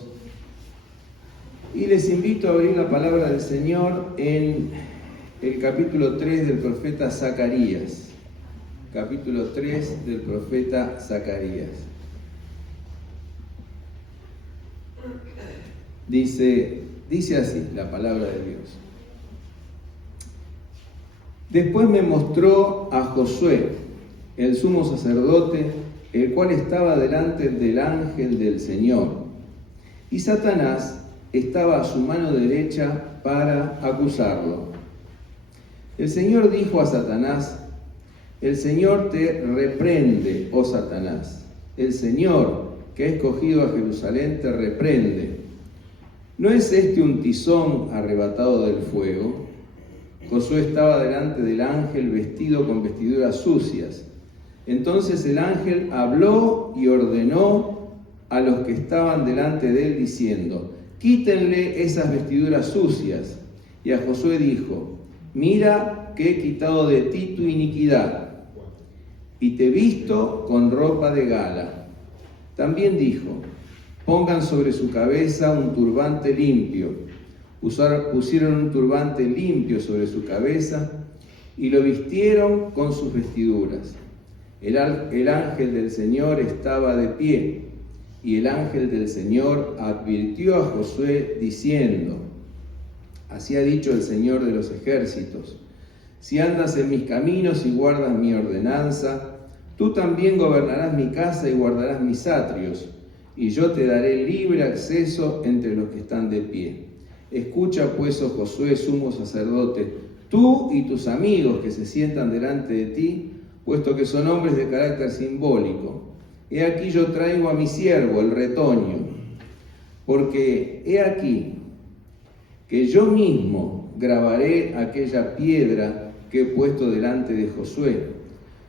todos. Y les invito a abrir la palabra del Señor en el capítulo 3 del profeta Zacarías. Capítulo 3 del profeta Zacarías. Dice así la palabra de Dios. Después me mostró a Josué, el sumo sacerdote, el cual estaba delante del ángel del Señor. Y Satanás estaba a su mano derecha para acusarlo. El Señor dijo a Satanás: el Señor te reprende, oh Satanás. El Señor, que ha escogido a Jerusalén, te reprende. ¿No es este un tizón arrebatado del fuego? Josué estaba delante del ángel vestido con vestiduras sucias. Entonces el ángel habló y ordenó a los que estaban delante de él diciendo: quítenle esas vestiduras sucias. Y a Josué dijo: mira que he quitado de ti tu iniquidad y te visto con ropa de gala. También dijo: pongan sobre su cabeza un turbante limpio. Pusieron un turbante limpio sobre su cabeza y lo vistieron con sus vestiduras. El ángel del Señor estaba de pie, y el ángel del Señor advirtió a Josué diciendo: así ha dicho el Señor de los ejércitos: si andas en mis caminos y guardas mi ordenanza, tú también gobernarás mi casa y guardarás mis atrios, y yo te daré libre acceso entre los que están de pie. Escucha pues, oh Josué, sumo sacerdote, tú y tus amigos que se sientan delante de ti, puesto que son hombres de carácter simbólico. He aquí yo traigo a mi siervo, el retoño, porque he aquí que yo mismo grabaré aquella piedra que he puesto delante de Josué.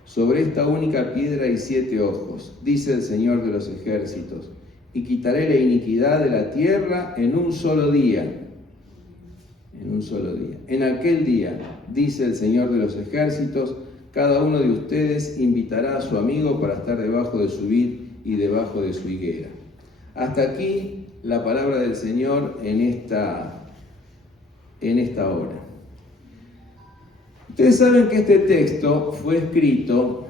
Sobre esta única piedra hay 7 ojos, dice el Señor de los ejércitos, y quitaré la iniquidad de la tierra en un solo día. En un solo día. En aquel día, dice el Señor de los ejércitos, cada uno de ustedes invitará a su amigo para estar debajo de su vid y debajo de su higuera. Hasta aquí la palabra del Señor en esta hora. Ustedes saben que este texto fue escrito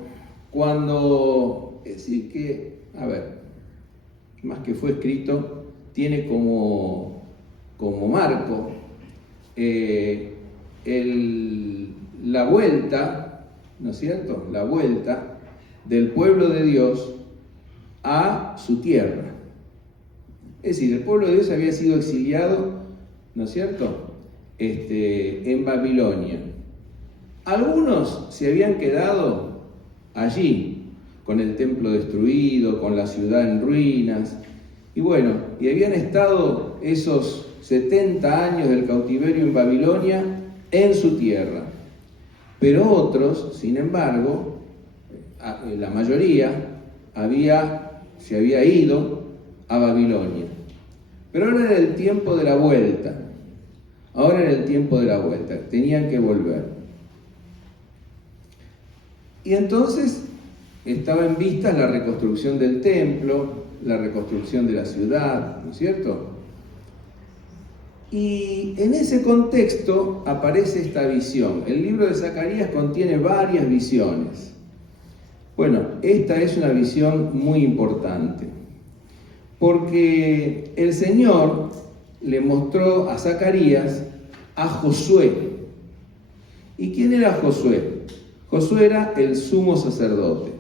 cuando, es decir que, más que fue escrito, tiene como marco la vuelta, ¿no es cierto?, la vuelta del pueblo de Dios a su tierra. Es decir, el pueblo de Dios había sido exiliado, ¿no es cierto?, en Babilonia. Algunos se habían quedado allí, con el templo destruido, con la ciudad en ruinas, y habían estado esos 70 años del cautiverio en Babilonia en su tierra. Pero otros, sin embargo, la mayoría se había ido a Babilonia. Pero ahora era el tiempo de la vuelta. Tenían que volver. Y entonces estaba en vistas la reconstrucción del templo, la reconstrucción de la ciudad, ¿no es cierto? Y en ese contexto aparece esta visión. El libro de Zacarías contiene varias visiones. Esta es una visión muy importante, porque el Señor le mostró a Zacarías a Josué. ¿Y quién era Josué? Josué era el sumo sacerdote.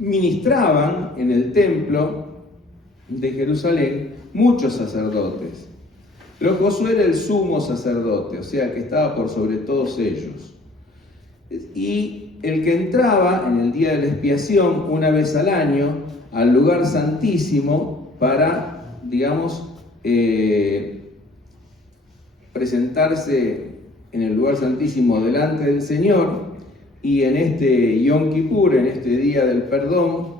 Ministraban en el templo de Jerusalén muchos sacerdotes, pero Josué era el sumo sacerdote, o sea que estaba por sobre todos ellos. Y el que entraba en el día de la expiación, una vez al año, al lugar santísimo para, presentarse en el lugar santísimo delante del Señor, y en este Yom Kippur, en este día del perdón,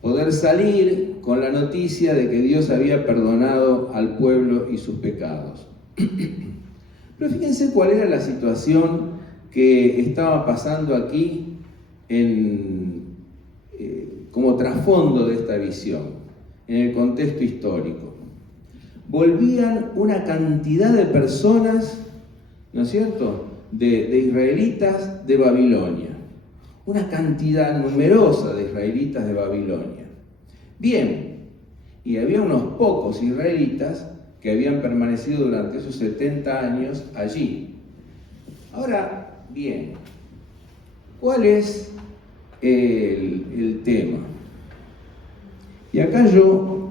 poder salir con la noticia de que Dios había perdonado al pueblo y sus pecados. Pero fíjense cuál era la situación que estaba pasando aquí como trasfondo de esta visión. en el contexto histórico. Volvían una cantidad de personas, ¿no es cierto?, de israelitas de Babilonia. Una cantidad numerosa de israelitas de Babilonia. Bien, y había unos pocos israelitas que habían permanecido durante esos 70 años allí. Ahora, bien, ¿cuál es el tema? Y acá yo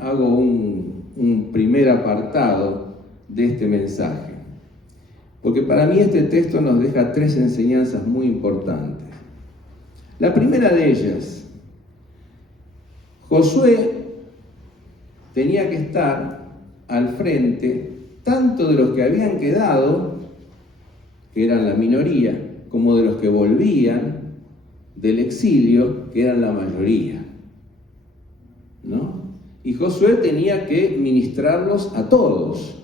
hago un primer apartado de este mensaje, porque para mí este texto nos deja 3 enseñanzas muy importantes. La primera de ellas, Josué tenía que estar al frente tanto de los que habían quedado, que eran la minoría, como de los que volvían del exilio, que eran la mayoría, ¿no? Y Josué tenía que ministrarlos a todos.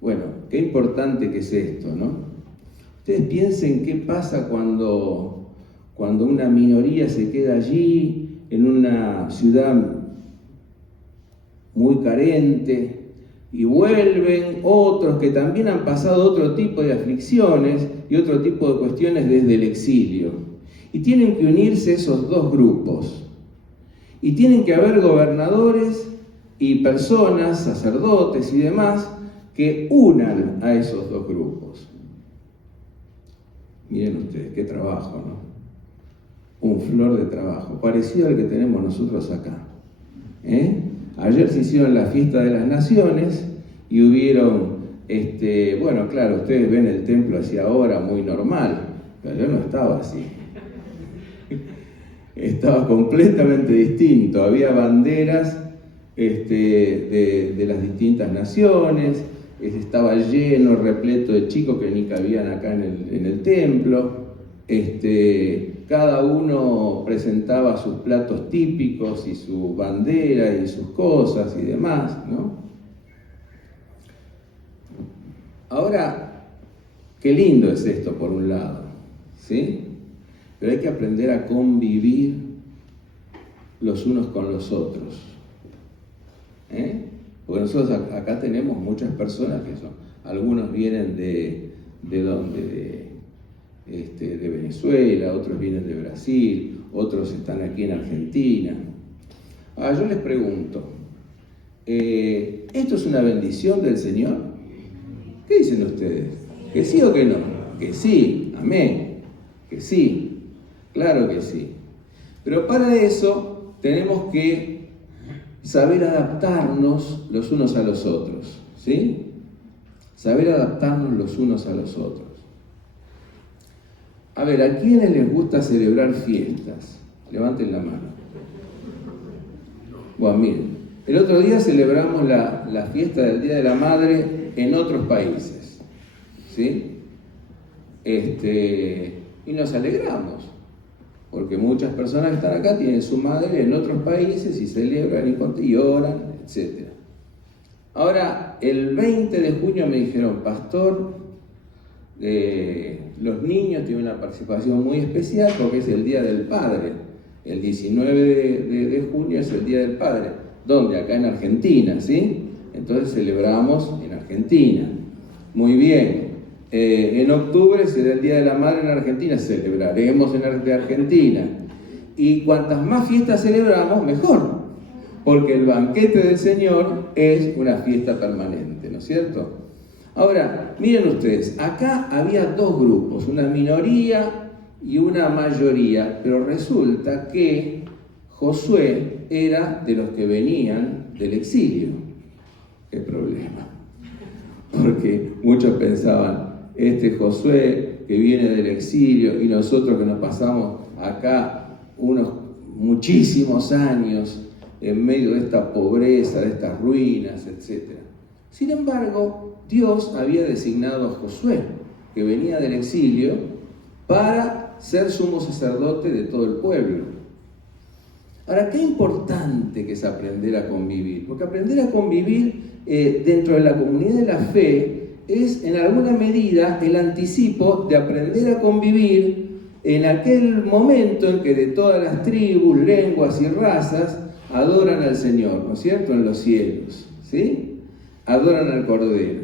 Bueno, qué importante que es esto, ¿no? Ustedes piensen qué pasa cuando una minoría se queda allí, en una ciudad muy carente, y vuelven otros que también han pasado otro tipo de aflicciones y otro tipo de cuestiones desde el exilio. Y tienen que unirse esos dos grupos. Y tienen que haber gobernadores y personas, sacerdotes y demás, que unan a esos dos grupos. Miren ustedes, qué trabajo, ¿no? Un flor de trabajo, parecido al que tenemos nosotros acá. Ayer se hicieron la fiesta de las naciones y hubieron, bueno, claro, ustedes ven el templo así ahora, muy normal, pero yo no estaba así. Estaba completamente distinto, había banderas de las distintas naciones, estaba lleno, repleto de chicos que ni cabían acá en el templo, cada uno presentaba sus platos típicos y su bandera y sus cosas y demás, ¿no? Ahora, qué lindo es esto por un lado, ¿sí? Pero hay que aprender a convivir los unos con los otros, Porque nosotros acá tenemos muchas personas que son, algunos vienen de Venezuela, otros vienen de Brasil, otros están aquí en Argentina. Ahora yo les pregunto, ¿esto es una bendición del Señor? ¿Qué dicen ustedes? ¿Que sí o que no? Que sí, amén, que sí, claro que sí. Pero para eso tenemos que saber adaptarnos los unos a los otros, ¿sí? Saber adaptarnos los unos a los otros. A ver, ¿a quiénes les gusta celebrar fiestas? Levanten la mano. Bueno, miren, el otro día celebramos la fiesta del Día de la Madre en otros países, ¿sí? Y nos alegramos, porque muchas personas que están acá tienen su madre en otros países y celebran y oran, etc. Ahora, el 20 de junio me dijeron, pastor, los niños tienen una participación muy especial porque es el Día del Padre. El 19 de junio es el Día del Padre. ¿Dónde? Acá en Argentina, ¿sí? Entonces celebramos en Argentina. Muy bien. En octubre será el Día de la Madre en Argentina. Celebraremos en Argentina. Y cuantas más fiestas celebramos, mejor. Porque el banquete del Señor es una fiesta permanente, ¿no es cierto? Ahora, miren ustedes, acá había dos grupos, una minoría y una mayoría, pero resulta que Josué era de los que venían del exilio. ¿Qué problema? Porque muchos pensaban, Josué que viene del exilio y nosotros que nos pasamos acá unos muchísimos años en medio de esta pobreza, de estas ruinas, etc. Sin embargo, Dios había designado a Josué, que venía del exilio, para ser sumo sacerdote de todo el pueblo. Ahora, qué importante que es aprender a convivir, porque aprender a convivir dentro de la comunidad de la fe es, en alguna medida, el anticipo de aprender a convivir en aquel momento en que de todas las tribus, lenguas y razas adoran al Señor, ¿no es cierto?, en los cielos, ¿sí? Adoran al Cordero.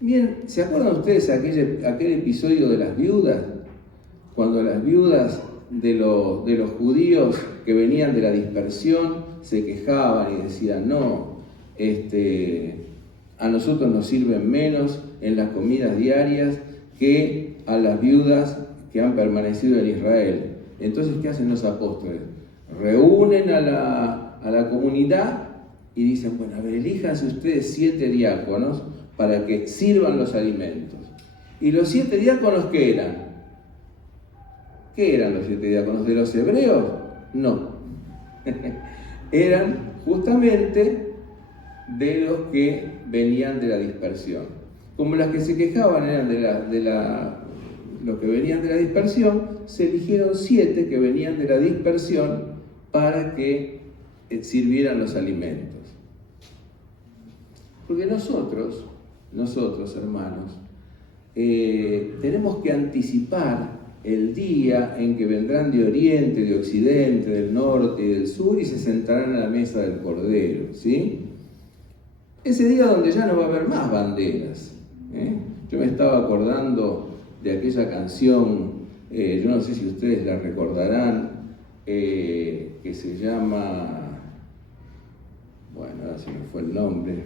Bien, ¿se acuerdan ustedes aquel episodio de las viudas? Cuando las viudas de los judíos que venían de la dispersión se quejaban y decían, no, a nosotros nos sirven menos en las comidas diarias que a las viudas que han permanecido en Israel. Entonces, ¿qué hacen los apóstoles? Reúnen a la comunidad y dicen, bueno, a ver, elíjanse ustedes 7 diáconos para que sirvan los alimentos. ¿Y los 7 diáconos qué eran? ¿Qué eran los 7 diáconos? ¿De los hebreos? No. Eran justamente de los que venían de la dispersión. Como las que se quejaban eran los que venían de la dispersión, se eligieron 7 que venían de la dispersión para que sirvieran los alimentos. Porque nosotros, hermanos, tenemos que anticipar el día en que vendrán de oriente, de occidente, del norte y del sur y se sentarán a la mesa del Cordero, ¿sí? Ese día donde ya no va a haber más banderas, ¿eh? Yo me estaba acordando de aquella canción, yo no sé si ustedes la recordarán, que se llama, bueno, ahora se me fue el nombre,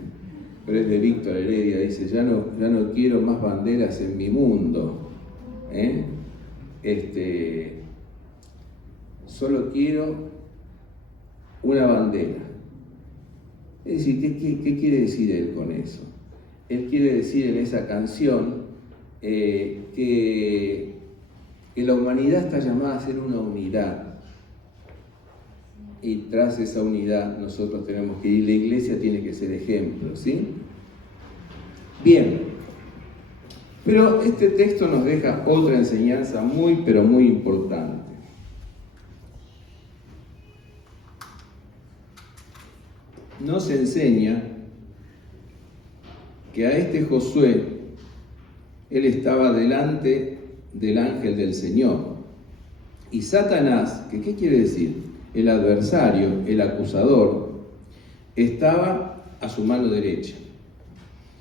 pero es de Víctor Heredia, dice, ya no quiero más banderas en mi mundo, solo quiero una bandera. Es decir, ¿qué quiere decir él con eso? Él quiere decir en esa canción que la humanidad está llamada a ser una unidad. Y tras esa unidad nosotros tenemos que ir, la iglesia tiene que ser ejemplo, ¿sí? Bien, pero este texto nos deja otra enseñanza muy, pero muy importante. Nos enseña que a este Josué, él estaba delante del ángel del Señor. Y Satanás, ¿qué quiere decir? El adversario, el acusador, estaba a su mano derecha,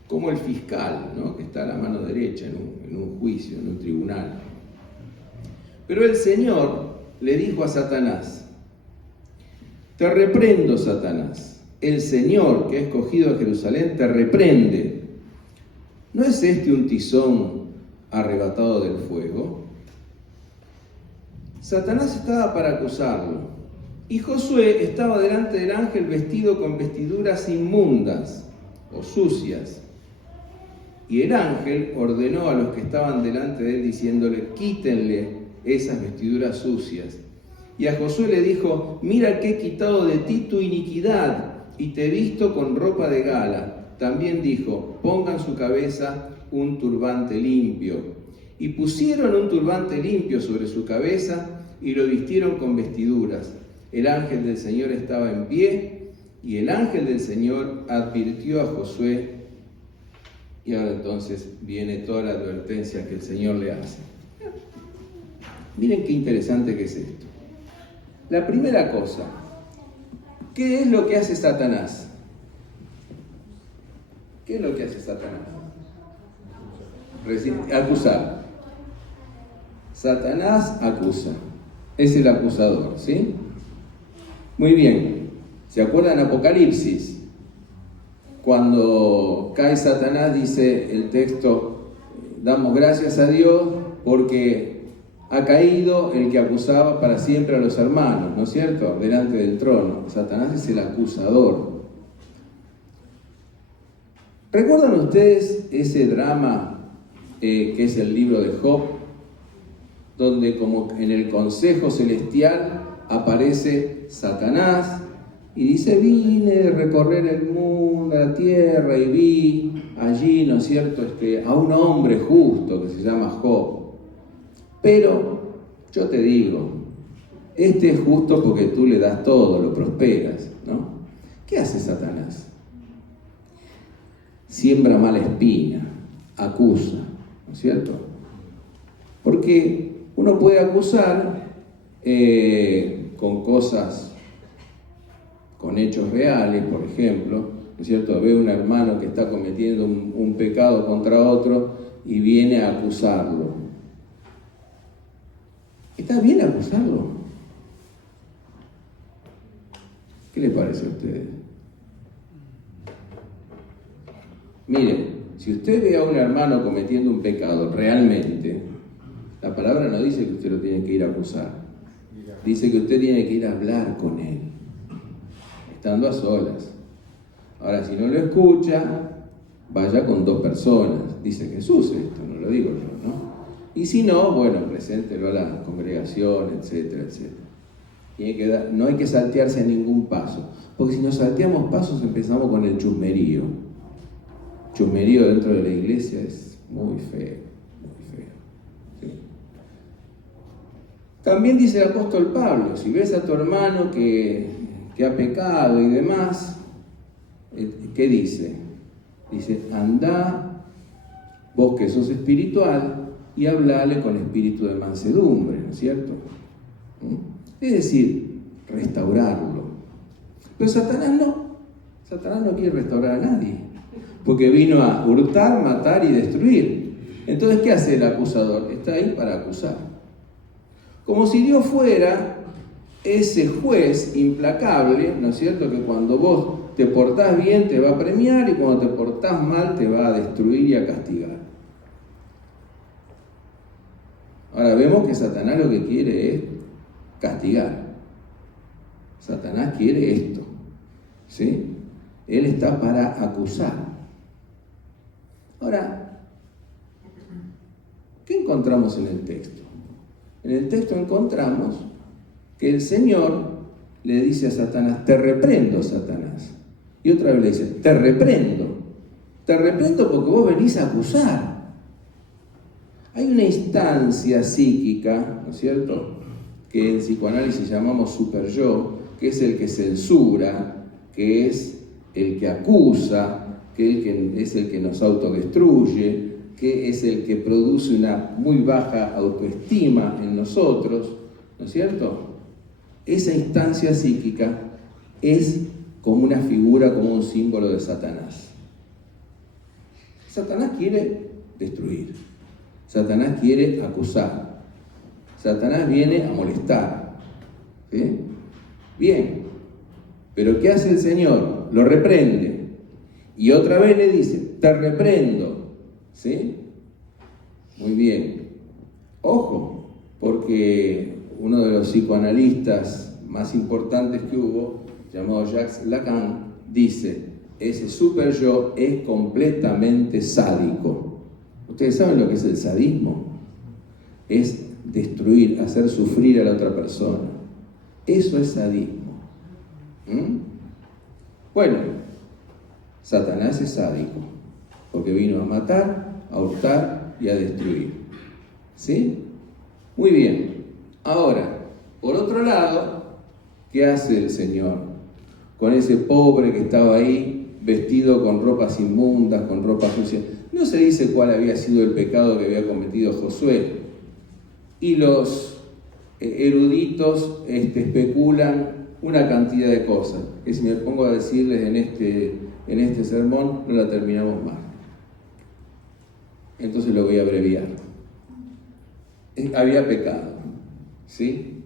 como el fiscal, ¿no?, que está a la mano derecha en un juicio, en un tribunal. Pero el Señor le dijo a Satanás, te reprendo, Satanás, el Señor que ha escogido a Jerusalén te reprende. ¿No es este un tizón arrebatado del fuego? Satanás estaba para acusarlo, y Josué estaba delante del ángel vestido con vestiduras inmundas o sucias. Y el ángel ordenó a los que estaban delante de él diciéndole, quítenle esas vestiduras sucias. Y a Josué le dijo, mira que he quitado de ti tu iniquidad y te he visto con ropa de gala. También dijo, pongan su cabeza un turbante limpio. Y pusieron un turbante limpio sobre su cabeza y lo vistieron con vestiduras. El ángel del Señor estaba en pie y el ángel del Señor advirtió a Josué. Y ahora entonces viene toda la advertencia que el Señor le hace. Miren qué interesante que es esto. La primera cosa, ¿qué es lo que hace Satanás? ¿Qué es lo que hace Satanás? Acusar. Satanás acusa. Es el acusador, ¿sí? Muy bien. ¿Se acuerdan Apocalipsis? Cuando cae Satanás, dice el texto, damos gracias a Dios porque ha caído el que acusaba para siempre a los hermanos, ¿no es cierto?, delante del trono. Satanás es el acusador. ¿Recuerdan ustedes ese drama que es el libro de Job? Donde como en el consejo celestial aparece Satanás y dice, vine a recorrer el mundo, la tierra, y vi allí, ¿no es cierto?, a un hombre justo que se llama Job. Pero yo te digo, este es justo porque tú le das todo, lo prosperas, ¿no? ¿Qué hace Satanás? Siembra mala espina, acusa, ¿no es cierto? Porque Uno puede acusar con cosas, con hechos reales, por ejemplo, ¿no es cierto? Ve un hermano que está cometiendo un pecado contra otro y viene a acusarlo. ¿Está bien acusarlo? ¿Qué le parece a ustedes? Miren, si usted ve a un hermano cometiendo un pecado realmente, la palabra no dice que usted lo tiene que ir a acusar. Dice que usted tiene que ir a hablar con él, estando a solas. Ahora, si no lo escucha, vaya con 2 personas. Dice Jesús esto, no lo digo yo, ¿no? Y si no, bueno, preséntelo a la congregación, etcétera, etcétera. No hay que saltearse a ningún paso, porque si nos salteamos pasos empezamos con el chusmerío. Chusmerío dentro de la iglesia es muy feo, muy feo. ¿Sí? También dice el apóstol Pablo, si ves a tu hermano que ha pecado y demás, ¿qué dice? Dice, andá, vos que sos espiritual, y hablale con espíritu de mansedumbre, ¿no es cierto? Es decir, restaurarlo. Pero Satanás no quiere restaurar a nadie, porque vino a hurtar, matar y destruir. Entonces, ¿qué hace el acusador? Está ahí para acusar. Como si Dios fuera ese juez implacable, ¿no es cierto?, que cuando vos te portás bien te va a premiar y cuando te portás mal te va a destruir y a castigar. Ahora vemos que Satanás lo que quiere es castigar. Satanás quiere esto, ¿sí? Él está para acusar. Ahora, ¿qué encontramos en el texto? En el texto encontramos que el Señor le dice a Satanás, te reprendo, Satanás. Y otra vez le dice, te reprendo. Te reprendo porque vos venís a acusar. Hay una instancia psíquica, ¿no es cierto?, que en psicoanálisis llamamos superyo, que es el que censura, que es el que acusa, que es el que nos autodestruye, que es el que produce una muy baja autoestima en nosotros, ¿no es cierto? Esa instancia psíquica es como una figura, como un símbolo de Satanás. Satanás quiere destruir. Satanás quiere acusar. Satanás viene a molestar. ¿Sí? Bien. Pero ¿qué hace el Señor? Lo reprende. Y otra vez le dice, te reprendo. ¿Sí? Muy bien. Ojo, porque uno de los psicoanalistas más importantes que hubo, llamado Jacques Lacan, dice, ese super yo es completamente sádico. ¿Ustedes saben lo que es el sadismo? Es destruir, hacer sufrir a la otra persona. Eso es sadismo. Bueno, Satanás es sádico, porque vino a matar, a hurtar y a destruir. ¿Sí? Muy bien. Ahora, por otro lado, ¿qué hace el Señor con ese pobre que estaba ahí, vestido con ropas inmundas, con ropa sucia? No se dice cuál había sido el pecado que había cometido Josué. Y los eruditos especulan una cantidad de cosas, que si me pongo a decirles en este sermón, no la terminamos más. Entonces lo voy a abreviar. Había pecado, ¿sí?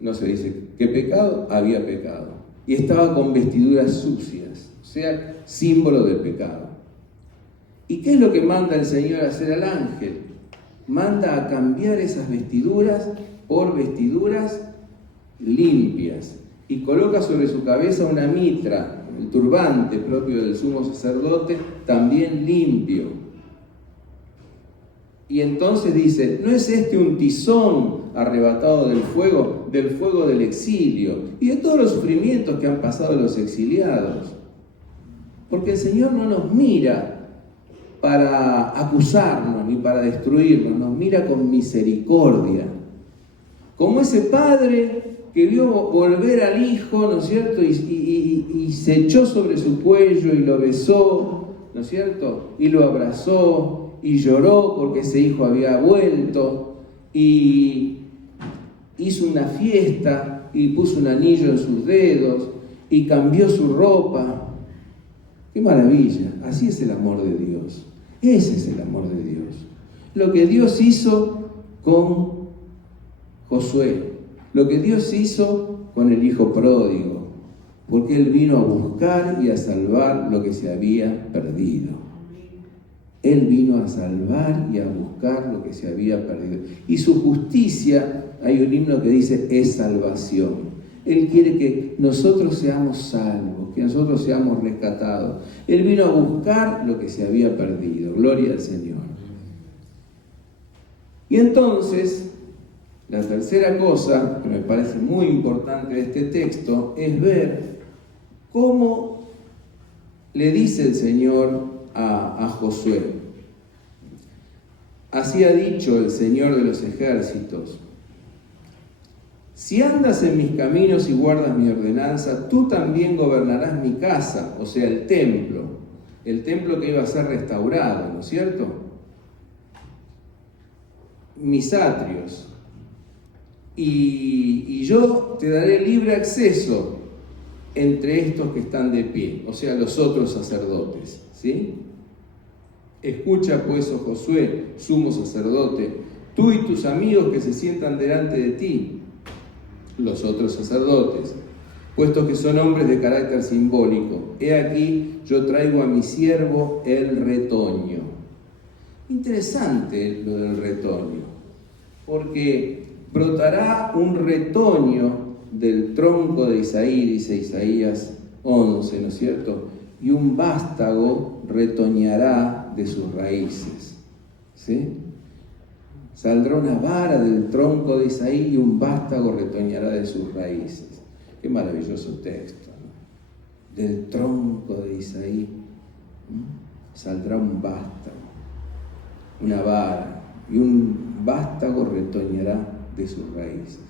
No se dice qué pecado, había pecado. Y estaba con vestiduras sucias, o sea, símbolo del pecado. ¿Y qué es lo que manda el Señor a hacer al ángel? Manda a cambiar esas vestiduras por vestiduras limpias y coloca sobre su cabeza una mitra, el turbante propio del sumo sacerdote, también limpio. Y entonces dice, ¿no es este un tizón arrebatado del fuego del exilio y de todos los sufrimientos que han pasado los exiliados? Porque el Señor no nos mira para acusarnos ni para destruirnos, nos mira con misericordia. Como ese padre que vio volver al hijo, ¿no es cierto? Y se echó sobre su cuello y lo besó, ¿no es cierto? Y lo abrazó y lloró porque ese hijo había vuelto. y hizo una fiesta y puso un anillo en sus dedos y cambió su ropa. ¡Qué maravilla! Así es el amor de Dios. Ese es el amor de Dios. Lo que Dios hizo con Josué, lo que Dios hizo con el hijo pródigo, porque Él vino a buscar y a salvar lo que se había perdido. Él vino a salvar y a buscar lo que se había perdido. Y su justicia, hay un himno que dice, es salvación. Él quiere que nosotros seamos salvos, que nosotros seamos rescatados. Él vino a buscar lo que se había perdido. Gloria al Señor. Y entonces, la tercera cosa que me parece muy importante de este texto es ver cómo le dice el Señor a Josué. Así ha dicho el Señor de los ejércitos: si andas en mis caminos y guardas mi ordenanza, tú también gobernarás mi casa, o sea, el templo que iba a ser restaurado, ¿no es cierto? Mis atrios. Y yo te daré libre acceso entre estos que están de pie, o sea, los otros sacerdotes, ¿sí? Escucha pues, oh Josué, sumo sacerdote, tú y tus amigos que se sientan delante de ti, los otros sacerdotes, puesto que son hombres de carácter simbólico. He aquí, yo traigo a mi siervo el retoño. Interesante lo del retoño, porque brotará un retoño del tronco de Isaí, dice Isaías 11, ¿no es cierto? Y un vástago retoñará de sus raíces, ¿sí? Saldrá una vara del tronco de Isaí y un vástago retoñará de sus raíces. Qué maravilloso texto, ¿no? Del tronco de Isaí saldrá un vástago, una vara, y un vástago retoñará de sus raíces.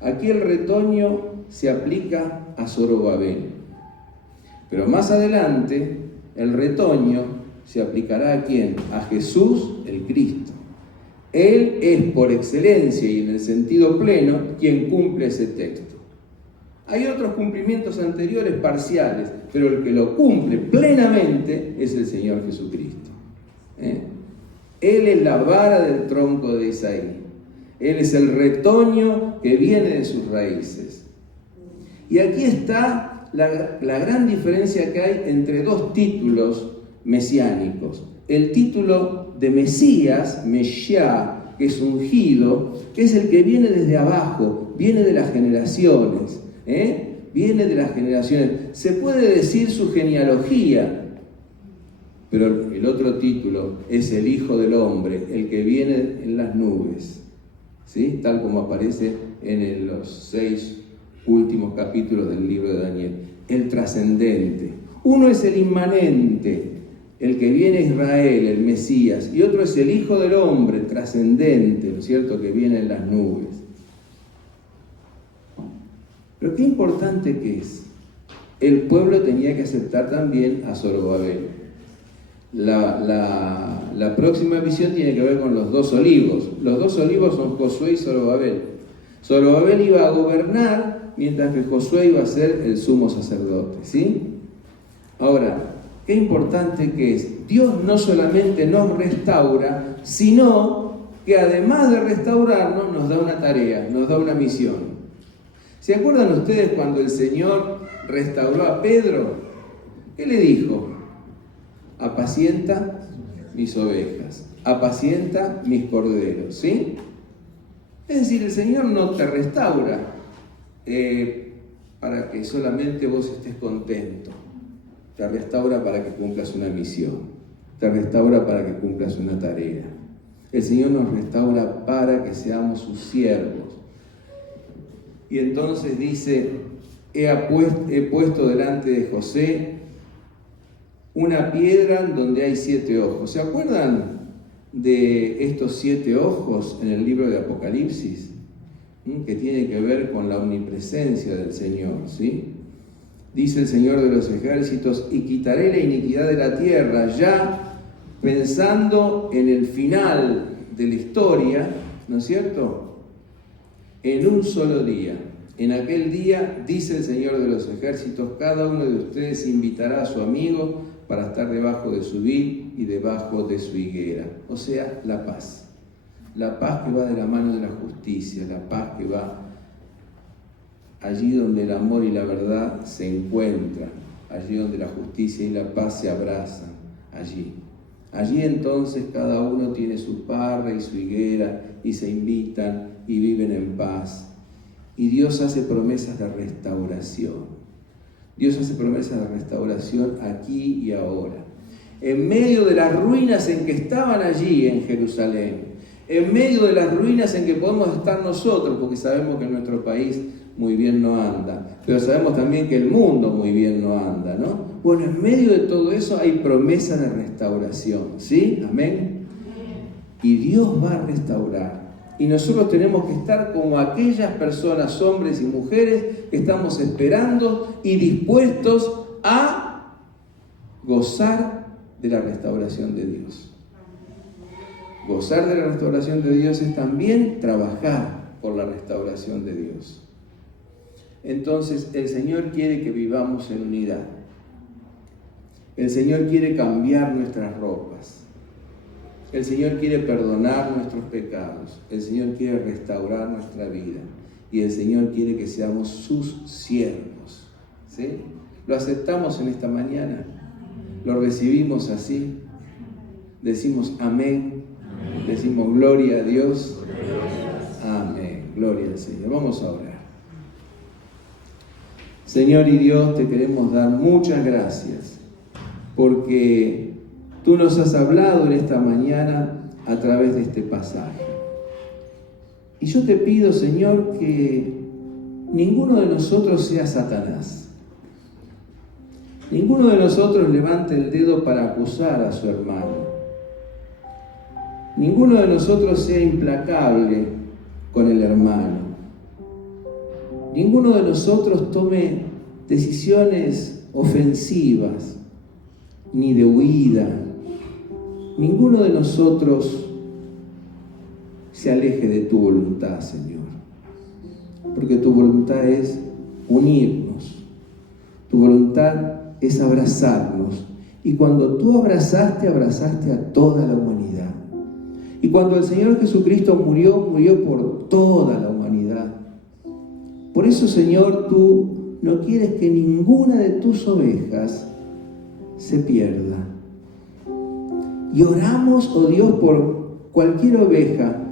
Aquí el retoño se aplica a Zorobabel, pero más adelante el retoño se aplicará ¿a quién? A Jesús el Cristo. Él es por excelencia y en el sentido pleno quien cumple ese texto. Hay otros cumplimientos anteriores parciales, pero el que lo cumple plenamente es el Señor Jesucristo. Él es la vara del tronco de Isaí. Él es el retoño que viene de sus raíces. Y aquí está la gran diferencia que hay entre dos títulos mesiánicos. El título de Mesías, Meshiá, que es ungido, que es el que viene desde abajo, viene de las generaciones, viene de las generaciones. Se puede decir su genealogía, pero el otro título es el Hijo del Hombre, el que viene en las nubes, ¿sí? Tal como aparece en los 6 últimos capítulos del libro de Daniel. El trascendente. Uno es el inmanente, el que viene a Israel, el Mesías, y otro es el Hijo del Hombre, el trascendente, ¿no es cierto?, que viene en las nubes. Pero qué importante que es. El pueblo tenía que aceptar también a Zorobabel. La próxima visión tiene que ver con los 2 olivos. Los 2 olivos son Josué y Zorobabel. Zorobabel iba a gobernar, mientras que Josué iba a ser el sumo sacerdote, ¿sí? Ahora, qué importante que es. Dios no solamente nos restaura, sino que además de restaurarnos, nos da una tarea, nos da una misión. ¿Se acuerdan ustedes cuando el Señor restauró a Pedro? ¿Qué le dijo? Apacienta mis ovejas, apacienta mis corderos, ¿sí? Es decir, el Señor no te restaura para que solamente vos estés contento. Te restaura para que cumplas una misión. Te restaura para que cumplas una tarea. El Señor nos restaura para que seamos sus siervos. Y entonces dice, he puesto delante de José una piedra donde hay 7 ojos. ¿Se acuerdan de estos 7 ojos en el libro de Apocalipsis? Que tiene que ver con la omnipresencia del Señor, ¿sí? Dice el Señor de los ejércitos, y quitaré la iniquidad de la tierra, ya pensando en el final de la historia, ¿no es cierto? En un solo día. En aquel día, dice el Señor de los ejércitos, cada uno de ustedes invitará a su amigo para estar debajo de su vid y debajo de su higuera. O sea, la paz. La paz que va de la mano de la justicia, la paz que va allí donde el amor y la verdad se encuentran, allí donde la justicia y la paz se abrazan, allí. Allí entonces cada uno tiene su parra y su higuera y se invitan y viven en paz. Y Dios hace promesas de restauración. Dios hace promesas de restauración aquí y ahora. En medio de las ruinas en que estaban allí en Jerusalén, en medio de las ruinas en que podemos estar nosotros, porque sabemos que nuestro país muy bien no anda, pero sabemos también que el mundo muy bien no anda, ¿no? Bueno, en medio de todo eso hay promesa de restauración, ¿sí? Amén. Y Dios va a restaurar. Y nosotros tenemos que estar como aquellas personas, hombres y mujeres, que estamos esperando y dispuestos a gozar de la restauración de Dios. Gozar de la restauración de Dios es también trabajar por la restauración de Dios. Entonces, el Señor quiere que vivamos en unidad. El Señor quiere cambiar nuestras ropas. El Señor quiere perdonar nuestros pecados. El Señor quiere restaurar nuestra vida. Y el Señor quiere que seamos sus siervos. ¿Sí? ¿Lo aceptamos en esta mañana? ¿Lo recibimos así? Decimos amén. Amén. Decimos gloria a Dios. Amén. Gloria al Señor. Vamos a orar. Señor y Dios, te queremos dar muchas gracias porque tú nos has hablado en esta mañana a través de este pasaje. Y yo te pido, Señor, que ninguno de nosotros sea Satanás. Ninguno de nosotros levante el dedo para acusar a su hermano. Ninguno de nosotros sea implacable con el hermano. Ninguno de nosotros tome decisiones ofensivas, ni de huida. Ninguno de nosotros se aleje de tu voluntad, Señor. Porque tu voluntad es unirnos. Tu voluntad es abrazarnos. Y cuando tú abrazaste a toda la humanidad. Y cuando el Señor Jesucristo murió por toda la humanidad. Por eso, Señor, tú no quieres que ninguna de tus ovejas se pierda. Y oramos, oh Dios, por cualquier oveja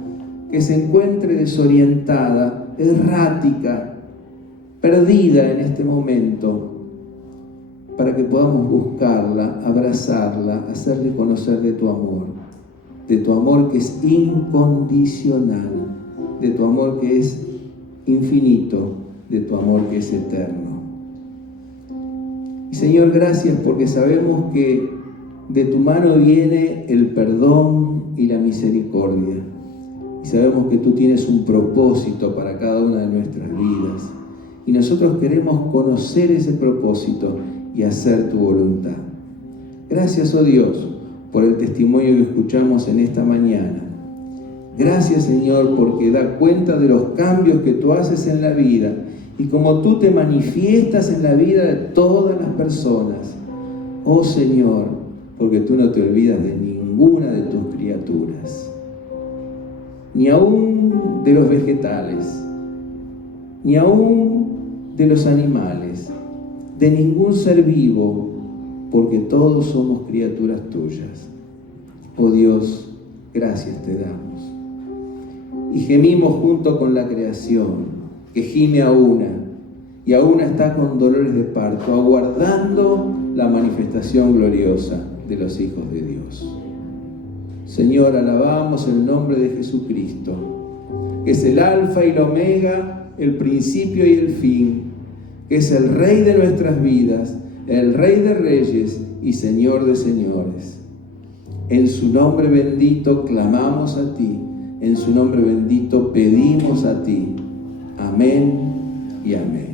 que se encuentre desorientada, errática, perdida en este momento, para que podamos buscarla, abrazarla, hacerle conocer de tu amor que es incondicional, de tu amor que es infinito, de tu amor que es eterno. Y Señor, gracias porque sabemos que de tu mano viene el perdón y la misericordia. Y sabemos que tú tienes un propósito para cada una de nuestras vidas. Y nosotros queremos conocer ese propósito y hacer tu voluntad. Gracias, oh Dios, por el testimonio que escuchamos en esta mañana. Gracias, Señor, porque da cuenta de los cambios que tú haces en la vida y como tú te manifiestas en la vida de todas las personas. Oh Señor, porque tú no te olvidas de ninguna de tus criaturas, ni aún de los vegetales, ni aún de los animales, de ningún ser vivo, porque todos somos criaturas tuyas. Oh Dios, gracias te damos. Y gemimos junto con la creación, que gime a una, y a una está con dolores de parto, aguardando la manifestación gloriosa de los hijos de Dios. Señor, alabamos el nombre de Jesucristo, que es el alfa y la omega, el principio y el fin, que es el Rey de nuestras vidas, el Rey de reyes y Señor de señores. En su nombre bendito clamamos a ti, en su nombre bendito pedimos a ti. Amén y amén.